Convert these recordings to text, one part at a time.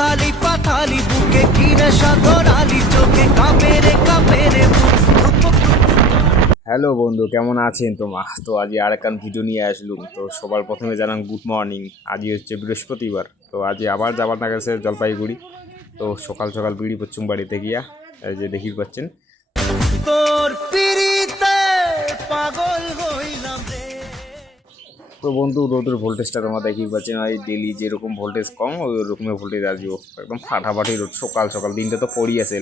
উথালি পাথালি বুকে কিনে সদরালি চোখে কাপেরে হ্যালো বন্ধু, কেমন আছেন তোমার? তো আজ আর একটা ভিডিও নিয়ে আসলুম। তো সবার প্রথমে জানান গুড মর্নিং। আজই হচ্ছে বৃহস্পতিবার। তো আজ আবার যাবার না গেছে জলপাইগুড়ি। তো সকাল সকাল বিড়ি পচ্ছুম বাড়িতে গিয়া, এই যে দেখি পাচ্ছেন। তোর পিরিতে পাগল হইলাম রে। তো বন্ধু, রোদের ভোল্টেজটা তোমরা দেখি পাচ্ছেন, ওই ডেলি যেরকম ভোল্টেজ কম ওই রকমের ভোল্টেজ আসবো। একদম ফাটাফাটি রোদ সকাল সকাল, দিনটা তো পড়ি আছে।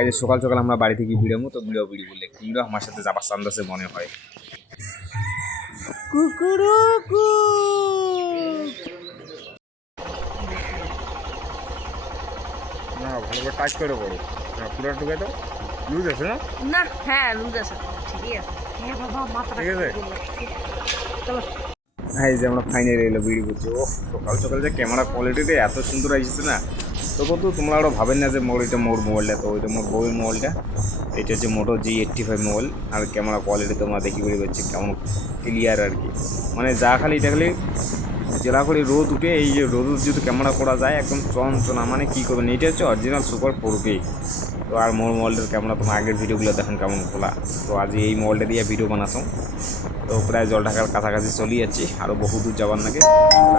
এই যে সকাল সকাল আমরা বাড়ি থেকে বিড়ামো, তো বিড়ি বললে কিংবা আমার সাথে যাবার চান্দাসে মনে হয়। কুকুরুকু না, ভালো করে টাচ করে পড়ো। পুরো ঢুকে তো লুজ আছে না? না, হ্যাঁ লুজ আছে, ঠিকই আছে। হ্যাঁ বাবা, মাথাটা ঠিক আছে। চলো। হ্যাঁ, এই যে আমরা ফাইনালি এলো বিড়ি করছি। ও সকাল সকাল যে ক্যামেরা কোয়ালিটিটা এত সুন্দর আসছে না। তো বন্ধু, তোমরা আরও ভাবেন না যে এটা মোর মোবাইলটা। তো ওইটা মোর বউয়ের মোবাইলটা। এটা হচ্ছে মোটো G85 মোবাইল। আর ক্যামেরা কোয়ালিটি তোমরা দেখি বেরিয়ে পাচ্ছি কেমন ক্লিয়ার আর কি। মানে যা খালি এটা খালি জেলা করে রোদ উঠে, এই যে রোদ যদি ক্যামেরা করা যায় একদম চঞ্চনা, মানে কী করবেন। এটা হচ্ছে অরিজিনাল সুপার 4K। তো আর মোর মোবাইলটার ক্যামেরা তোমার আগের ভিডিওগুলো দেখেন কেমন খোলা। তো আজ এই মোবাইলটা দিয়ে ভিডিও বানাছো। তো প্রায় জল ঢাকার কাছাকাছি চলে যাচ্ছি, আরও বহু দূর যাবার নাকি।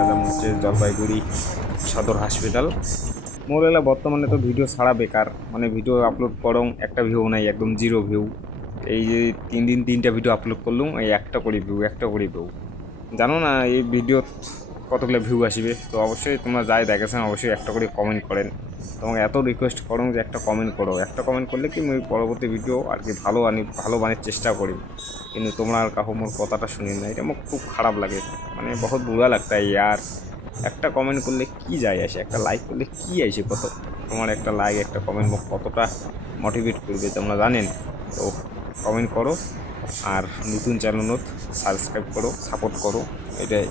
যেমন হচ্ছে জলপাইগুড়ি সদর হসপিটাল। মোর এলা বর্তমানে তো ভিডিও ছাড়া বেকার, মানে ভিডিও আপলোড করং একটা ভিউ নাই, একদম জিরো ভিউ। এই যে 3 দিন 3টা ভিডিও আপলোড করলুম, এই একটা করে ভিউ। জানো না এই ভিডিও কতগুলো ভিউ আসবে? তো অবশ্যই তোমরা যাই দেখেছেন অবশ্যই একটা করে কমেন্ট করেন। তোমাকে এত রিকোয়েস্ট করো যে একটা কমেন্ট করো। একটা কমেন্ট করলে কি আমি পরবর্তী ভিডিও আর কি ভালো বানার চেষ্টা করি। কিন্তু তোমরা আর কাহো মোর কথাটা শুনি না, এটা আমার খুব খারাপ লাগে। মানে বহুত বুড়া লাগতা ইয়ার। একটা কমেন্ট করলে কি যায় আসে, একটা লাইক করলে কি আসে কত? তোমার একটা লাইক একটা কমেন্ট মোক কতটা মোটিভেট করবে তোমরা জানেন। তো কমেন্ট করো, আর নতুন চ্যানেল সাবস্ক্রাইব করো, সাপোর্ট করো। এটাই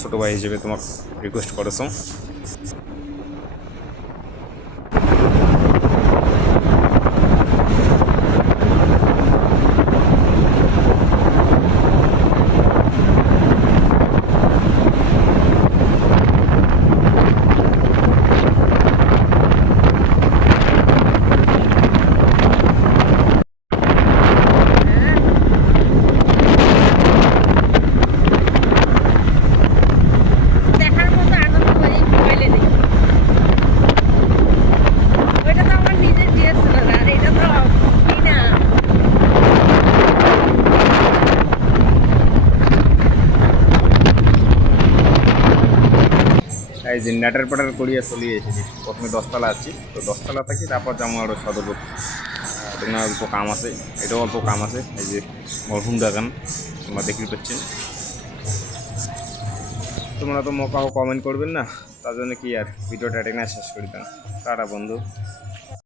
ছোটো ভাই হিসেবে তোমাকে রিকোয়েস্ট করেছো। দেখার মতো আনন্দ এই মোবাইলে নেই। ওইটা তো আমার নিজের DSLR, আর এটা তো কি না। এই যে নেটার পেটার করিয়া চলিয়ে এসেছি। প্রথমে 10তলা আছি, তো 10তলা থাকি, তারপর যেমন আরও সদর এখানে অল্প কাম আছে, এটাও অল্প কাম আছে। এই যে মরহুম দাগান তোমরা দেখতে পাচ্ছেন। তোমরা তো কাউ কমেন্ট করবেন না, তার জন্য কি আর ভিডিওটা টেনে শেষ করে দেন। টাটা বন্ধু।